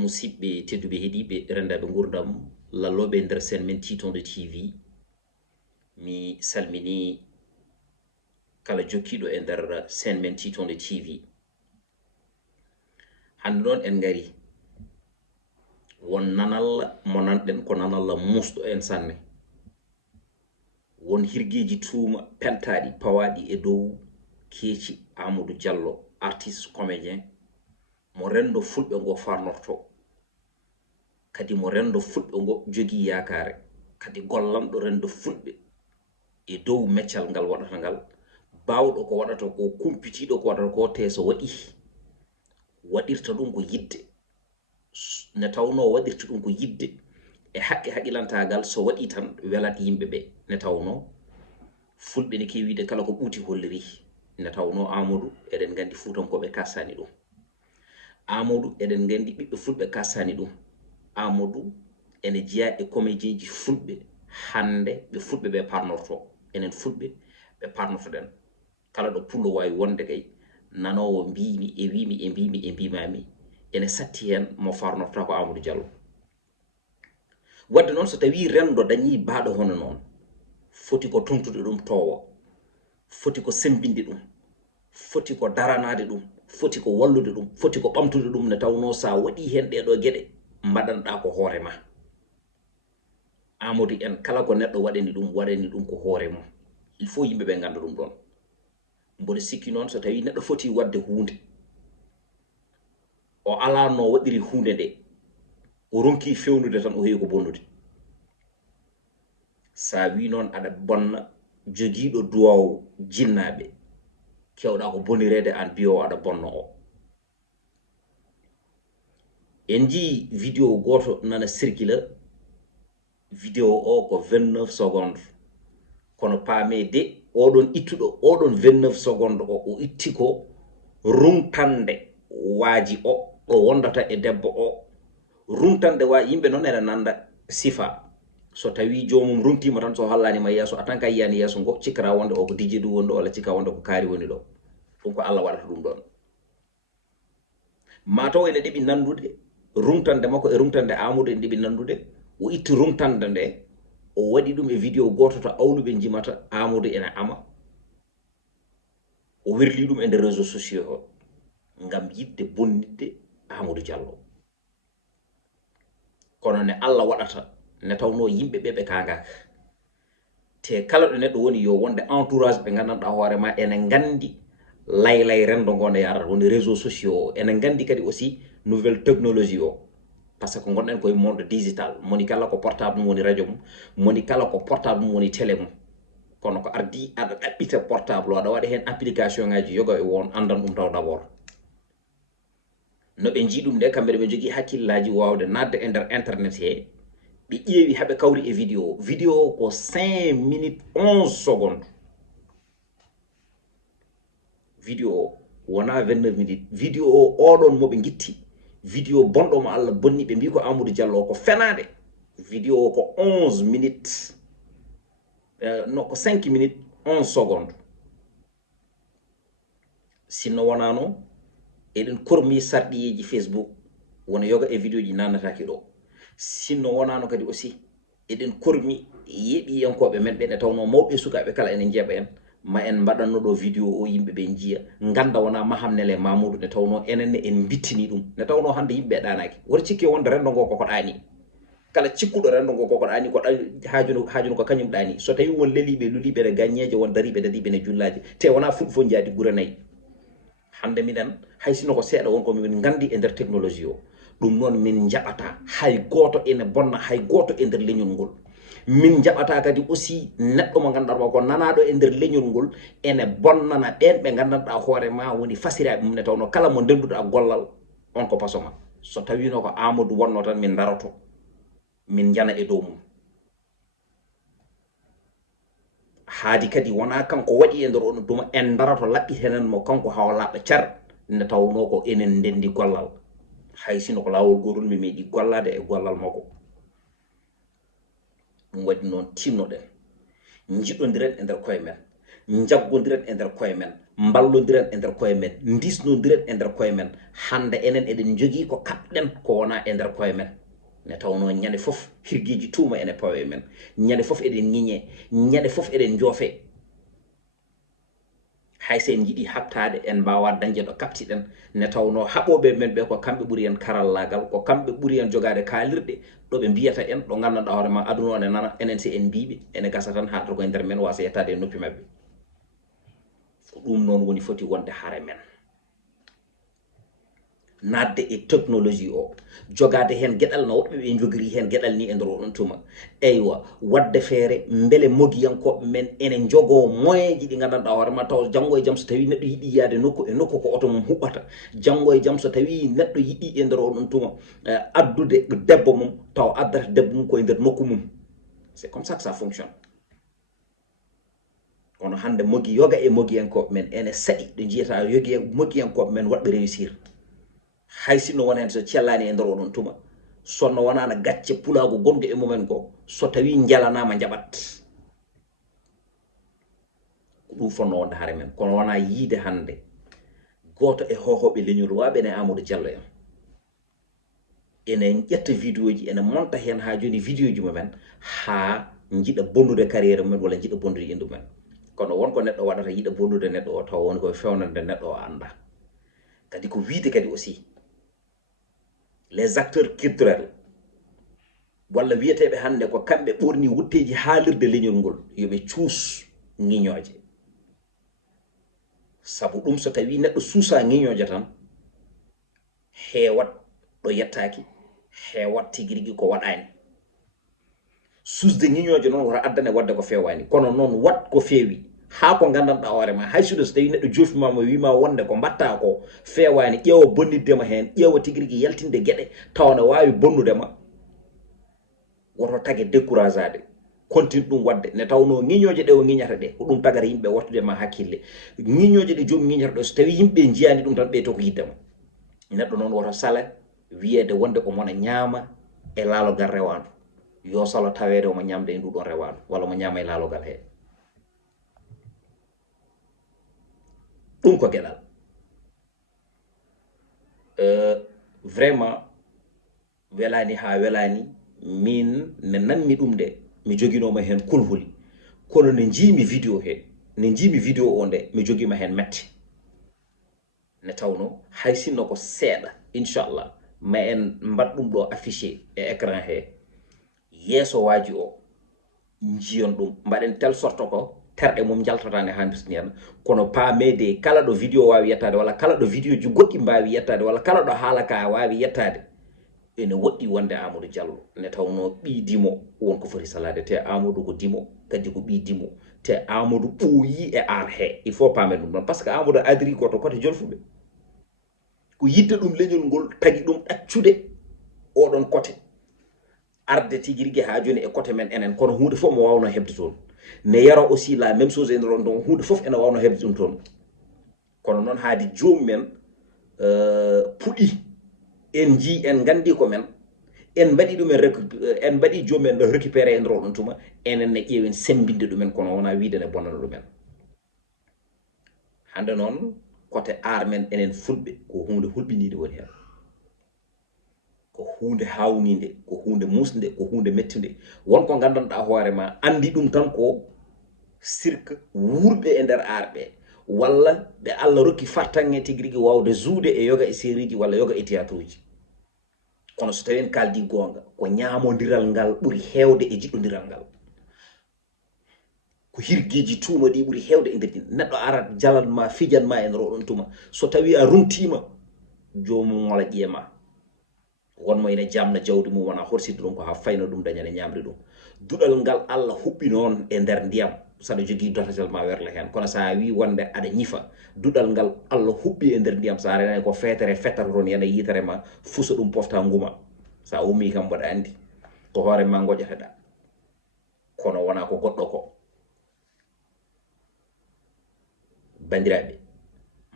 musidɓe tedduɓe heeɗiɓe rendaɓe gurdam lalloɓe nder sen men titonde tv mi salmini kala jokkiɗo e nder sen men titonde tv hande noon en gari won nanal mo nanɗen ko nanal musɗo en sanne won hirgeji tuuma pentaɗi pawaɗi e dow keeci Amadou Diallo artiste comédien mo rendo fulɓe ngo farnorto kadi mo rendo fulɓe ngo jogii yakare kadi gollanɗo rendo fulɓe e dow meccal ngal waɗata ngal bawɗo ko waɗata ko kumpitiɗo ko waɗata ko te so waɗi waɗirta ɗum ko yidde ne tawno waɗirta ɗum ko yidde e haqqe haqilantagal so waɗi tan welat yimɓe ɓe ne tawno fulɓe ne kewiide kala ko ɓuuti holliri ne tawno Amadou eɗen gandi fuutankoɓe kassani ɗum Amadou eɗen gandi ɓiɓɓe fulɓe kassani ɗum Amadou ene jeeya e comédien ji fulɓe hande ɓe fulɓe ɓe parnorto enen fulɓe ɓe parnotoɗen kala ɗo pullo wawi wonde kay nanowo mbimi e wimi e mbimi e mbimami ene satti hen mo farnorta ko Amadou Diallo wadde noon so tawi rendo dañi baaɗo hono noon foti ko tontude ɗum towo foti ko sembinde ɗum foti ko daranade ɗum foti ko wallude ɗum foti ko ɓamtude ɗum ne tawno sa waɗi hen ɗeɗo gueɗe mbaɗanɗa ko hoore ma Amadou en kala ko neɗɗo waɗani ɗum ko hoore mum il faut yimɓe ɓe ganda ɗum ɗon mboɗo sikki noon so tawi neɗɗo foti wadde hunde o ala no waɗiri hunde nde o ronki fewnude tan o heewi ko bonnude sa wi noon aɗa bonna jogiiɗo duwaw jinnaɓe kewɗa ko bonirede an biyowo aɗa bonna o en jii vidéo goto nana circula vidéo o ko 29 secondes kono paame de oɗon ittuɗo oɗon 29 secondes o itti ko rumtande waaji o wondata e debbo o rumtande wa yimɓe noon ene nanda sifa so tawi jomum rumtima tan so hallanima yeeso a tan ka yiyani yeeso ngo cikkata wonde o ko dijje du woni ɗo walla cikka wonde ko kaari woni ɗo ɗum ko Allah waɗata ɗum ɗon mataw ene ɗeɓi nandude rumtande makko e rumtande Amadou ene ɗeɓi nandude o itti rumtande nde o waɗi ɗum e vidéo goto to awluɓe jimata Amadou ene ama o wirli ɗum e nder réseaux sociaux o ngam yidde bonnidde Amadou Diallo kono ne Allah waɗata ne tawno yimɓe ɓe kangaka te kala ɗo neɗɗo woni yo wonde entourage ɓe gandanɗa hoore ma ene gandi laylay rendo ngo nde yarata woni réseaux sociaux o ene gandi kadi aussi nouvelle technologie o par ce que gonɗen koye monde digital moni kala ko portable mum woni radio mum moni kala ko portable mum woni télé mum kono ko ardi aɗa ɗaɓɓita portable o aɗa waɗa hen application ngaji yoga e won andan ɗum taw d' abord no ɓe jii ɗum nde kamɓe ɓe jogui hakkillaji wawde nadde e nder internet he ɓe ƴeewi haɓe kawri e vidéo ko 5 minutes 11 secondes vidéo o wona 29 minutes vidéo o oɗon moɓe guitti vidéo bonɗo mo Allah bonni ɓe mbi ko Amadou Diallo ko fenade vidéo ko 11 minutes no ko 5 minutes 11 secondes sinno wonano eɗen kormi sarɗiyeji Facebook wona yoga e vidéo ji nannataki ɗo sinno wonano kadi aussi eɗen kormi yeeɓiyankoɓe men ɓe ne tawno mawɓe sukaɓe kala enen jeeɓa en ma en mbaɗanno ɗo vidéo o yimɓe ɓe jiya ganda wona mahamnele Mamadou ne tawno enenne en bittini ɗum ne tawno hande yimɓe ɗanaki woto cikki wonde rendo ngo koko ɗani kala cikkuɗo rendo ngo koko ɗani ko hajuno ko kañum ɗani so tawi won leliɓe luliɓe ne gagneje won dariɓe dadiɓe ne jullaji te wona fuɗ fo jaadi gura nayyi hande minen hay sino ko seeɗa wonko min gandi e nder technologie o ɗum noon min jaɓata hay goto ene bonna hay goto e nder leñol ngol min jaɓata kadi aussi neɗɗo mo gandanɗa ko nanaɗo e nder leñol ngol ene bonnana ɓen ɓe gandanɗa hoore ma woni fasiraɓe mum ne tawno kala mo ndenduɗa gollal on ko pasoma so tawino ko Amadou wonno tan min daroto min jana e dow mum haadi kadi wona kanko waɗi e nder ono duma en daroto laɓɓitenen mo kanko hawa laɓɓa car ne tawno ko enen ndendi gollal hay sino ko lawol gotol mi meeɗi gollade e gollal makko ɗum waɗi noon tinnoɗen jiɗɗodiren e nder koye men jaggodiren e nder koye men mballodiren e nder koye men, ndisnodiren e nder koye men. Hande enen eɗen jogii ko kaɓɗen ko wona e nder koye men, ne tawno ñande fof hirgiji tuuma ene pawe men, ñande fof eɗen ñiñe, ñande fof eɗen joofe. hay sen jiɗi habtade en mbawa dañde ɗo kaptiɗen, ne tawno haɓoɓe men ɓe ko kamɓe ɓuri en karallagal, ko kamɓe ɓuri en jogade kaalirɗe ɗo ɓe mbiyata en, ɗo gandanɗa hoore ma aduna o ne nana enen si en mbiɓe ene gasa tan haɗata koye nder men wasa yettade e noppi mabɓe. ko ɗum noon woni foti wonde haare men, nadde e technologie o, jogade hen gueɗal no woɓɓe ɓe jogiri hen gueɗal ni e nder oɗon tuma. eywa wadde feere beele mogiyankoɓe men ene jogo moyen ji ɗi gandanɗa hoorema taw janggo e jaam so tawi neɗɗo yiiɗi yaade nokku e nokku ko oto mum huɓɓata. janggo e jaam so tawi neɗɗo yiiɗi e nder oɗon tuma addude debbo mum taw addata debbo mum koye nder nokku mum. c'est comme ça que ça fonctionne. kono hande mogi yoga e mogiyankoɓe men ene saɗi ɗo jiyata yogi mogiyankoɓe men waɗɓe réussir. hay sinno wona hen so cellani e nder oɗon tuma, sonno wonano gacce pulago gonga e mumen ko, so tawi jalanama jaɓat. ko ɗum fonno wonde haare men, kono wona yiide hande goto e hohoɓe leñol waɓe ne Amadou Diallo en ene ƴetta vidéo ji ene monta hen ha joni vidéo ji mumen ha jiiɗa bonnude carrière mumen walla jiiɗa bonnude indu mumen. kono wonko neɗɗo waɗata yiiɗa bonnude neɗɗo o taw woni koye fewnande neɗɗo o anda. kadi ko wiide kadi aussi les acteurs culturels walla wiyeteɓe hande ko kamɓe ɓurni wutteji haalirde leñol ngol yoɓe cuus ŋiñoje. sabu ɗum so tawi neɗɗo suusa ŋiñoje tan heewat ɗo yettaki, heewat tigi rigui ko waɗani. suusde ŋiñoje noon woto addane wadde ko fewani, kono noon wat ko feewi ha ko gandanɗa hoorema hay suude so tawi neɗɗo jofimama wima wonde ko mbatta ko fewani, ƴeewa bonniddema hen, ƴeewa tigi rigui yaltinde gueɗe taw ne wawi bonnudema, woto tage découragé ade, continue ɗum wadde. ne tawno ŋiñoje ɗe o ŋiñata ɗe ko ɗum tagata yimɓe wattude ma hakkille. ŋiñoje ɗe joomum ŋiñata ɗo so tawi yimɓe jiyani ɗum tan ɓeyto ko yiddema. neɗɗo noon woto sala wiyede wonde ko mona ñaama e laalogal rewandu, yo salo tawede omo ñamde e nduɗon rewandu walla mo ñaama e laalogal he. ɗum ko gueɗal vraiment welani ha welani. min ne nanmi ɗum de mi joginoma hen kulhuli, kono ne jiimi vidéo he, ne jiimi vidéo o nde mi jogima hen metti. ne tawno hay sinno ko seeɗa inchallah ma en mbaɗ ɗum ɗo affiché e écran he, yeeso waaji o jiyon ɗum mbaɗen tel sorte ko terɗe mum jaltatani ha bisniyana, kono paamede kala ɗo vidéo wawi yettade walla kala ɗo vidéo ji goɗɗi mbawi yettade walla kala ɗo haalaka wawi yettade, ene woɗɗi wonde Amadou Diallo. ne tawno ɓi dimo wonko foti salade, te Amadou ko dimo kadi ko ɓi dimo, te Amadou ɓooyi e ar he. il faut paamen ɗum ɗon par ce que Amadou adiri ko to côté jolfuɓe, ko yidde ɗum leñol ngol tagi ɗum ɗaccude oɗon côté arde tigi rigui ha joni e côté men enen, kono hunde fof mo wawno hebde toon. ne yara aussi la même chose e nder on ɗon hunde fof ene wawno hebde ɗum toon. kono noon haadi jomumen puɗi en ji en gandi ko men, en mbaɗi ɗumen en mbaɗi jomumen ɗo récupéré e nder oɗon tuma, enen ne ƴeewen sembinde ɗumen kono wona wiide ne bonnana ɗumen. hande noon côté ar men enen fulɓe ko hunde hulɓinide woni hen, ko hunde hawnide, ko hunde musde, ko hunde mettide. wonko gandanɗa hoorema andi ɗum tan ko sirque wurɓe e nder arɓe walla ɓe Allah rokki fartange tigi rigui wawde juude e yoga e série ji walla yoga e théâtre uji. kono so tawi en kaldi gonga ko ñamodiral ngal ɓuuri hewde e jiɗodiral ngal, ko hirgiji tuuma ɗi ɓuuri hewde e nder neɗɗo arat jalanma fijanma e nder oɗon tuma, so tawi a runtima jomum ngola ƴeema, wonmo ene jamna jawdi mum wona horsidde ɗum ko ha fayna ɗum dañane ñamri ɗum. duɗal ngal Allah huɓɓi noon e nder ndiyam saɗa jogui dotatel ma werla hen, kono sa wi wonde aɗa ñifa duɗal ngal Allah huɓɓi e nder ndiyam, sa renani ko fetere fettata toon yana yitere ma fusa ɗum pofta nguma, sa ummi kam mboɗa andi ko hoore ma goƴateɗa, kono wona ko goɗɗo ko. bandiraɓe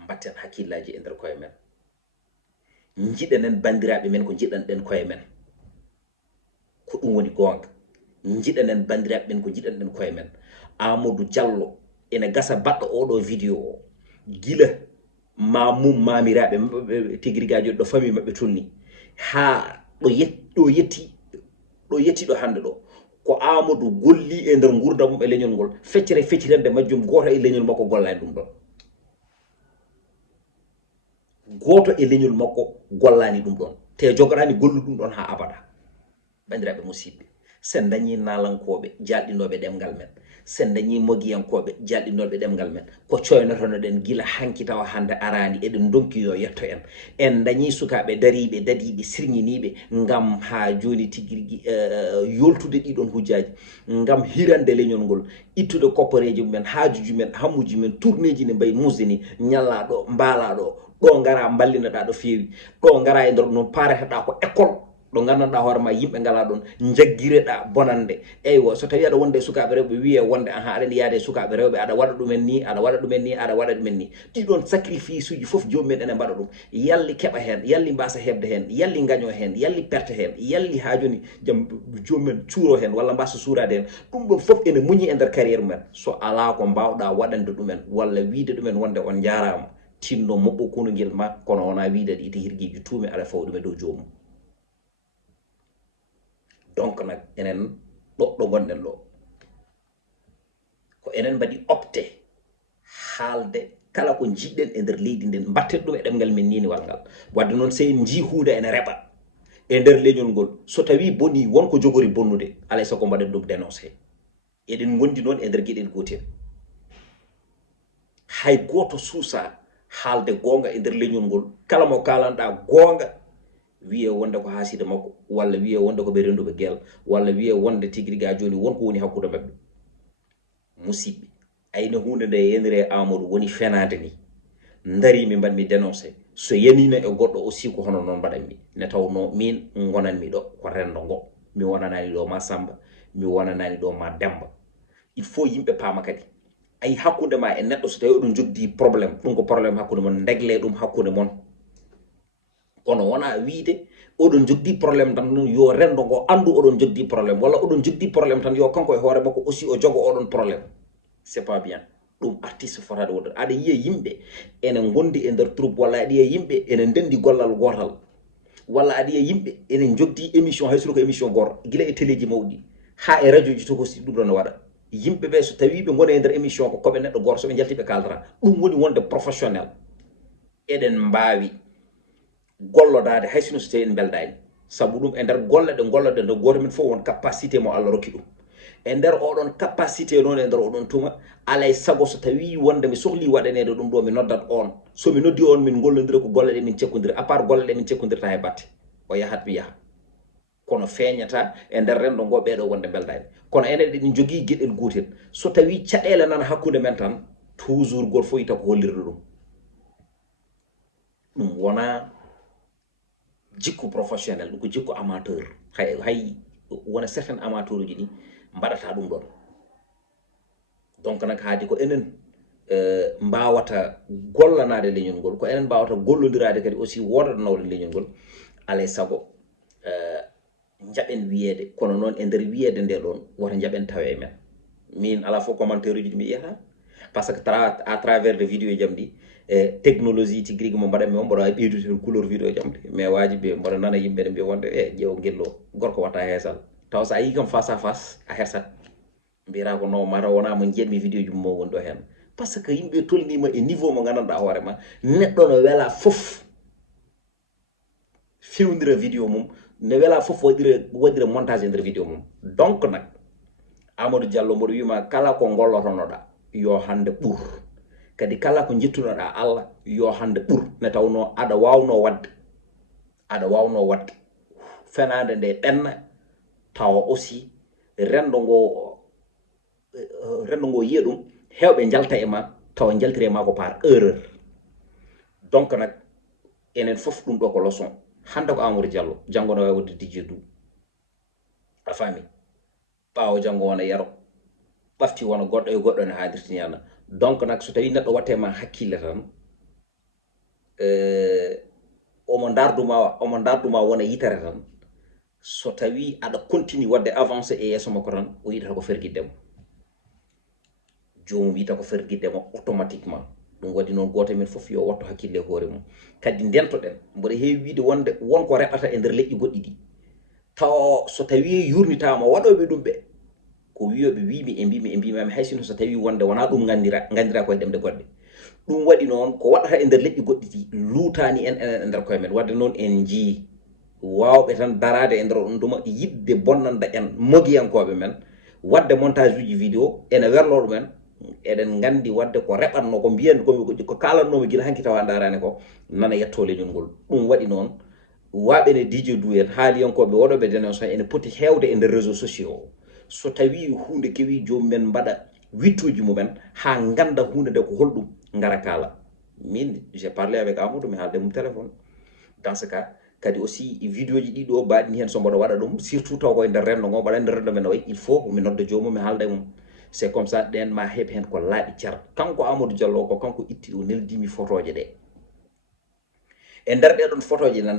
mbatten hakkillaji e nder koye men, jiɗanen bandiraɓe men ko jiɗanɗen koye men, ko ɗum woni gonga. jiɗanen bandiraɓe men ko jiɗanɗen koye men. Amadou Diallo ene gasa baɗɗo oɗo vidéo o gila mamum mamiraɓe tigirigaji ɗo famille maɓɓe tunni ha ɗo yetti ɗo hande ɗo ko Amadou golli e nder gurda mum e leñol ngol feccirande majjum goto e leñol makko gollani ɗum ɗon goto e leñol makko gollani ɗum ɗon te jogoɗani gollu ɗum ɗon ha abada. bandiraɓe musidɓe sen dañi nalankoɓe jalɗinoɓe ɗemgal men sen dañi mogiyankoɓe jalɗinoɓe ɗemgal men ko coynotono ɗen gila hanki tawa hande arani eɗen donki yo yetto en dañi sukaɓe dariɓe dadiɓe sirñiniɓe ngam ha joni tigirigui yoltude ɗiɗon hujjaji ngam hirande leñol ngol ittude koppareji mumen haajuji men hammuji men tourneji ne mbayi musde ni ñallaɗo mbalaɗo ɗo gara ballinaɗa ɗo fewi ɗo gara e nder ɗum pareteɗa ko école ɗo gandanɗa hoorema yimɓe ngala ɗon jagguireɗa bonande eywa so tawi aɗa wonde sukaɓe rewɓe wiye wonde aha aɗa yaade sukaɓe rewɓe aɗa waɗa ɗumen ni aɗa waɗa ɗumen ni aɗa waɗa ɗumen ni ɗiɗon sacrifice uji foof jomumen ene mbaɗa ɗum yalli keɓa hen yalli mbasa hebde hen yalli gaño hen yalli perte hen yalli ha joni jaam jomumen cuuro hen walla mbasa suurade hen ɗum ɗon foof ene muñi e nder carriére mumen so ala ko mbawɗa waɗande ɗumen walla wiide ɗumen wonde on jarama tinno moɓɓo konogel ma kono wona wiide ɗi hirguiji tuumi aɗa fawa ɗum e dow jomum. donc nag enen ɗo gonɗen ɗo ko enen mbaɗi opte haalde kala ko jiɗɗen e nder leydi nden mbatten ɗum e ɗemgal men niniwal ngal wadde noon so en jii hunde ene reɓa e nder leñol ngol so tawi boni wonko jogori bonnude alay sago mbaɗen ɗum dénoncé eɗen gondi noon e nder gueɗel gotel hay goto suusa haalde gonga e nder leñol ngol kala mo kalanɗa gonga wiye wonde ko haaside makko walla wiye wonde ko ɓe renduɓe gel walla wiye wonde tigiriga joni wonko woni hakkude mabɓe musidɓe ayno hunde nde yenire Amadou woni fenade ni darimi mbanmi dénoncé so yanino e goɗɗo aussi ko hono noon mbaɗanmi ne tawno min gonanmi ɗo ko rendo ngo mi wonanani ɗo ma Samba mi wonanani ɗo ma Demba il faut yimɓe paama kadi ay hakkude ma e neɗɗo so tawi oɗon jogdi probléme ɗum ko probléme hakkude mon degle ɗum hakkude mon kono wona wiide oɗon jogdi probléme tan yo rendo ngo andu oɗon jogdi probléme walla oɗon jogdi probléme tan yo kanko e hoore makko aussi o jogo oɗon probléme c'est pas bien ɗum artiste fotade wonde aɗa yiya yimɓe ene gondi e nder troupe walla aɗa yiya yimɓe ene ndendi gollal gotal walla aɗa yiya yimɓe ene jogdi émission haysuru ko émission goto guila e téléji mawɗi ha e radio ji to aussi ɗum ɗon waɗa yimɓe ɓe so tawi ɓe gone e nder émission ko koɓe neɗɗo goto soɓe jalti ɓe kaldata ɗum woni wonde professionnel eɗen mbawi gollodade haysino so tawi en beldani saabu ɗum e nder golle ɗe golloɗe nde goto men fof won capacité mo Allah rokki ɗum e nder oɗon capacité noon e nder oɗon tuma alay sago so tawi wonde mi sohli waɗanede ɗum ɗo mi noddat on so mi noddi on min gollodira ko golle ɗe min cekkodira à part golle ɗe min cekkodirta he batte o yahat mi yaha kono feeñata e nder rendo ngo ɓeɗo wonde beldani kono enen ɗeɗin jogui gueɗel gotel so tawi caɗele nana hakkude men tan toujours goto fof yita ko hollirde ɗum wona jikku professionnel ɗum ko jikku amateur hay wona certain amateur uji ɗi mbaɗata ɗum ɗon donc nag haadi ko enen mbawata gollanade leñol ngol ko enen mbawata gollodirade kadi aussi wodanawde leñol ngol alay sago jaɓen wiyede kono noon e nder wiyede nde ɗon woto jaɓen tawe men min ala fof commentaire uji ɗi mi yiyata par ce que à travers de vidéo jam ɗi technologie ti grigui mo mbaɗanmi o mboɗo wawi ɓeydude hen couleur vidéo jam ɗi mais wajibi mboɗo nana yimɓe ne mbiya wonde ƴeew guello gorko watta heesal taw sa yi kam face à face a hersat mbiyata ko non mata wona mo jiyanmi vidéo ji mo woni ɗo hen par ce que yimɓe tolnima e niveau mo gandanɗa hoorema neɗɗo no weela foof fewnira vidéo mum ne weela foof waɗira montage e nder vidéo mum donc nag Amadou Diallo mboɗo wima kala ko gollotonoɗa yo hande ɓuur kadi kala ko jettunoɗa Allah yo hande ɓuur ne tawno aɗa wawno wadde fenade nde ɓenna tawa aussi rendo ngo yiya ɗum hewɓe jalta e ma tawa jaltire ma ko par erreur donc nag enen foof ɗum ɗo ko leçon hande ko Amadou Diallo janggo no wawi wadde dijje du a faami ɓaawo janggo wona yaro ɓafti wona goɗɗo e goɗɗo ne haadirti ñana donc nag so tawi neɗɗo wattema hakkille tan omo darduma wona yitere tan so tawi aɗa continue wadde avancé e yeeso makko tan o yitata ko ferguiddemo jomum yita ko ferguiddemo automatiquement ɗum waɗi noon goto men fof yo wattu hakkille e hoore mum kadi ndentoɗen mboɗo heewi wiide wonko reɓata e nder leƴƴi goɗɗi ɗi taw so tawi yurnitama waɗoɓe ɗum ɓe ko wiyoɓe wimi e mbimami hay sinno so tawi wonde wona ɗum gandira koye ɗemde goɗɗe ɗum waɗi noon ko waɗata e nder leƴƴi goɗɗi ɗi luutani en enen e nder koye men wadde noon en jii wawɓe tan darade e nder ɗum ɗuma yidde bonnanda en mogiyankoɓe men wadde montage uji vidéo ene werlo ɗumen eɗen gandi wadde ko reɓatno ko mbiyan ko kalannomi guila hanki tawa darani ko nana yetto leñol ngol ɗum waɗi noon waɓene DJ du en haaliyankoɓe waɗoɓe dénonçant ene poti hewde e nder réseaux sociaux so tawi hunde kewi jomumen mbaɗa wittuji mumen ha ganda hunde nde ko holɗum ngara kala min j'ai parlé avec Amadou mi haalde mum téléphone dans ce cas kadi aussi vidéo ji ɗiɗo mbaɗini hen so mboɗo waɗa ɗum surtout taw koye nder rendo ngo mbaɗa nder rendo men wayi il faut mi nodda jomum mi haalda e mum c'est comme ça ɗen ma heɓ hen ko laaɓi car kanko Amadou Diallo ko kanko itti o neldimi photoje ɗe e nder ɗeɗon photoje ne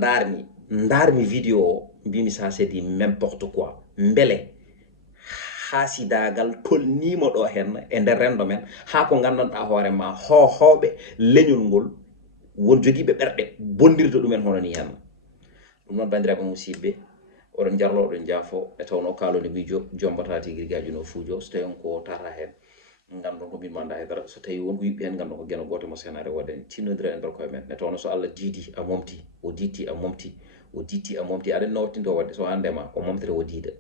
darmi vidéo o mbimi ça c'est du n'importe quoi beele hasidagal tolnima ɗo hen e nder rendo men ha ko gandanɗa hoorema hohoɓe leñol ngol won joguiɓe ɓerɗe bondirde ɗumen hono ni hen ɗum noon bandiraɓe musidɓe oɗon jarlo oɗon jaafo e tawno kalode miijo jombata tigui gaji no fuujo so tawi on ko tata hen gandon ko min manda haydara so tawi wonko yiɓɓe hen gandon ko gueno goto mo senare woden tinnodira e nder koye men e tawno so Allah diidi a momti o ditti a momti o ditti a momti aɗa nawtinto wadde so andema ko momtere o diida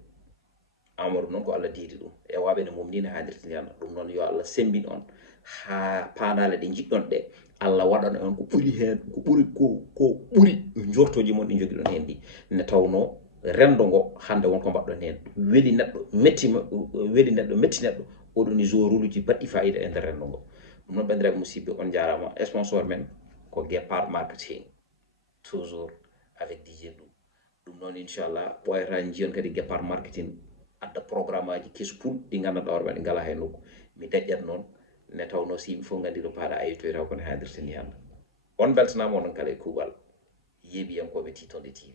Amadou noon ko Allah diidi ɗum e waɓe ne momnina hadirta ni Allah ɗum noon yo Allah sembin on ha panale ɗe jiɗɗon ɗe Allah waɗana on ko ɓuri hen ko ɓuri jortoji mon ɗi joguiɗon hen ɗi ne tawno rendo ngo hande wonko mbaɗɗon hen weeli neɗɗo metti neɗɗo oɗon ni jour ruluji baɗɗi fayida e nder rendo ngo ɗum noon bandiraɓe musidɓe on jarama sponsor men ko Guépard marketing toujours avec DJ ɗum noon inchallah ɓoyata jiyon kadi Guépard marketing adda programme aji kespul ɗi gandanɗa hoore ɗi ngala hen nokku mi daƴƴat noon ne tawno si yimɓe fof gandi ɗo paaɗa ayitoy taw kono hadirta ni Allah on beltanama onon kala e kuuɓal yeeɓiyankoɓe Titonde TV